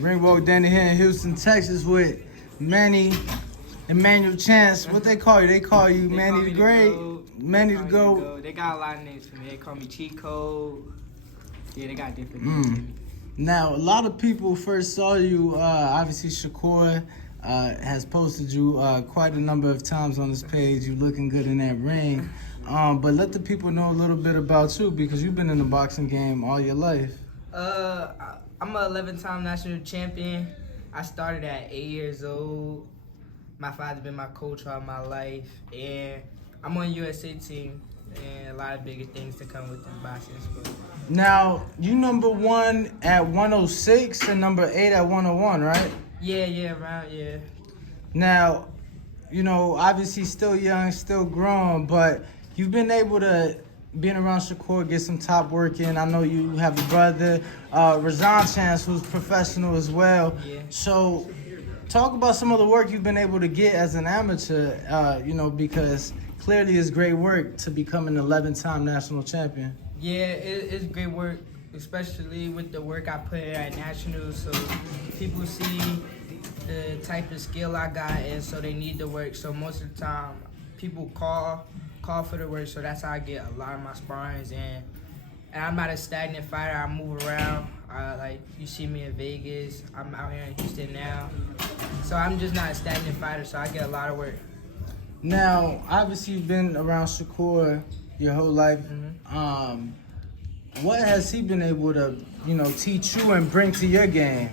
Ringwalk Danny here in Houston, Texas with Emmanuel Chance. What they call you? They call you Manny the Great, Manny the Goat. They got a lot of names for me. They call me Cheat Code. Yeah, they got different names for me. Now, a lot of people first saw you, obviously Shakur has posted you quite a number of times on his page. You looking good in that ring. But let the people know a little bit about you because you've been in the boxing game all your life. I'm an 11-time national champion. I started at 8 years old. My father's been my coach all my life. And I'm on the USA team. And a lot of bigger things to come with this boxing sport. Now, you number 1 at 106 and number 8 at 101, right? Yeah. Now, you know, obviously still young, still grown, but you've been able to, being around Shakur, get some top work in. I know you have a brother, Dazn Chance, who's professional as well. Yeah. So, talk about some of the work you've been able to get as an amateur, you know, because clearly it's great work to become an 11-time national champion. Yeah, it's great work, especially with the work I put in at nationals. So people see the type of skill I got, and so they need the work. So most of the time, people call for the work. So that's how I get a lot of my sparrings. And I'm not a stagnant fighter. I move around. Like you see me in Vegas. I'm out here in Houston now. So I'm just not a stagnant fighter. So I get a lot of work. Now, obviously, you've been around Shakur your whole life. What has he been able to, you know, teach you and bring to your game?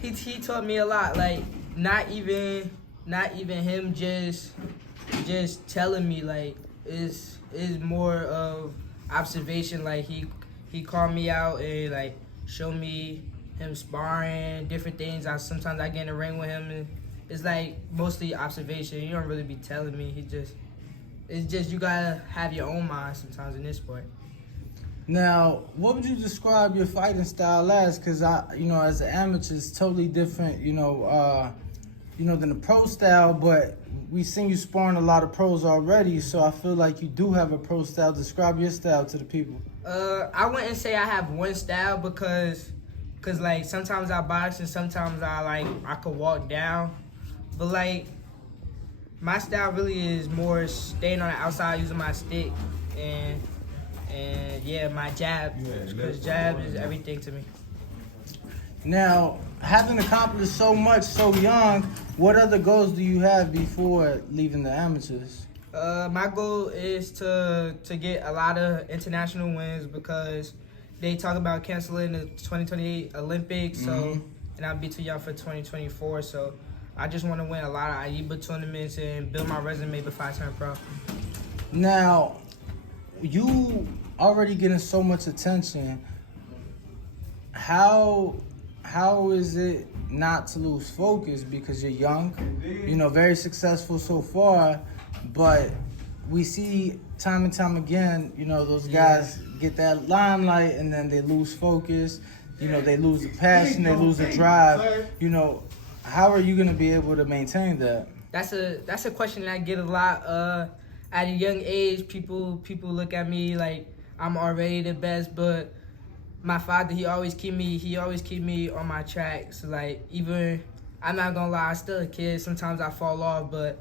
He taught me a lot. Like not even him just telling me. Like is more of observation. Like he called me out and like showed me him sparring different things. Sometimes I get in the ring with him and it's like mostly observation. You don't really be telling me. It's just you gotta have your own mind sometimes in this sport. Now, what would you describe your fighting style as? Because you know, as an amateur, it's totally different. You know, than the pro style. But we've seen you sparring a lot of pros already, so I feel like you do have a pro style. Describe your style to the people. I wouldn't say I have one style because like sometimes I box and sometimes I could walk down. But like, my style really is more staying on the outside, using my stick, and yeah, my jab, because jab is everything to me. Now, having accomplished so much so young, what other goals do you have before leaving the amateurs? My goal is to get a lot of international wins because they talk about canceling the 2028 Olympics, so and I'll be too young for 2024, so I just want to win a lot of AIBA tournaments and build my resume before I turn pro. Now, you already getting so much attention. How is it not to lose focus because you're young, you know, very successful so far, but we see time and time again, you know, those guys get that limelight and then they lose focus, you know, they lose the passion, they lose the drive, you know. How are you going to be able to maintain that? That's a question that I get a lot. At a young age, people look at me like I'm already the best, but my father, he always keep me on my track. So like, even, I'm not gonna lie, I'm still a kid. Sometimes I fall off, but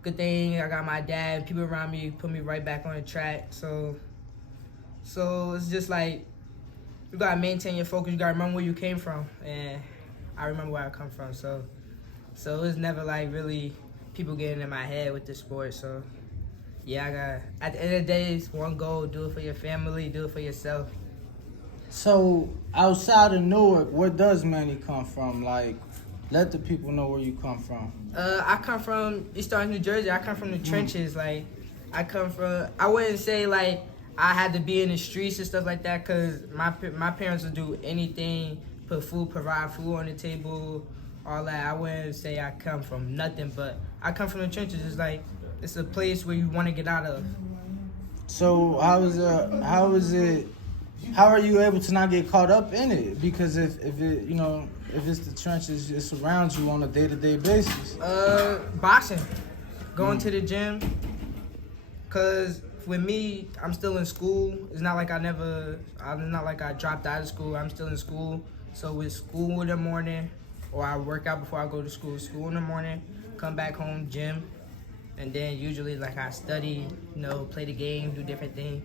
good thing I got my dad and people around me put me right back on the track. So it's just like, you gotta maintain your focus. You gotta remember where you came from, and I remember where I come from. So it was never like really people getting in my head with the sport. So yeah, at the end of the day, it's one goal: do it for your family, do it for yourself. So outside of Newark, where does Manny come from? Like, let the people know where you come from. I come from East Orange, New Jersey. I come from the trenches. Like, I wouldn't say like I had to be in the streets and stuff like that, cause my parents would do anything, provide food on the table, all that. I wouldn't say I come from nothing, but I come from the trenches. It's like, it's a place where you want to get out of. So how are you able to not get caught up in it? Because if it's the trenches, it surrounds you on a day-to-day basis. Boxing, going to the gym, cause with me, I'm still in school. It's not like I dropped out of school. I'm still in school, So with school in the morning, or I work out before I go to school. School in the morning, come back home, gym, and then usually like I study, play the game, do different things.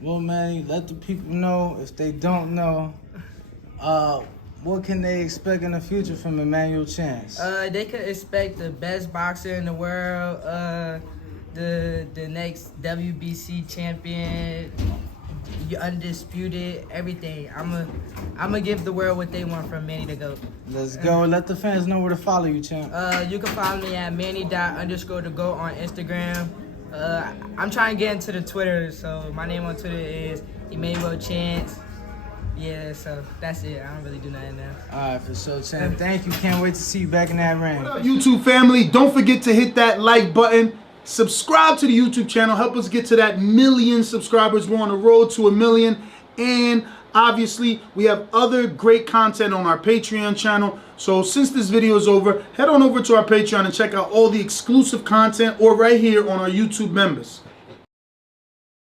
Well, man, let the people know if they don't know. What can they expect in the future from Emmanuel Chance? They could expect the best boxer in the world, the next WBC champion, undisputed, everything. I'ma give the world what they want from Manny the GOAT. Let's go. Let the fans know where to follow you, champ. You can follow me at Manny._the_GOAT on Instagram. I'm trying to get into the Twitter, so my name on Twitter is Emmanuel Chance. Yeah, so that's it. I don't really do nothing else. All right, for sure, champ. Thank you. Can't wait to see you back in that ring. What up, YouTube family? Don't forget to hit that like button. Subscribe to the YouTube channel. Help us get to that 1 million subscribers. We're on the road to 1 million. And obviously, we have other great content on our Patreon channel. So since this video is over, head on over to our Patreon and check out all the exclusive content or right here on our YouTube members.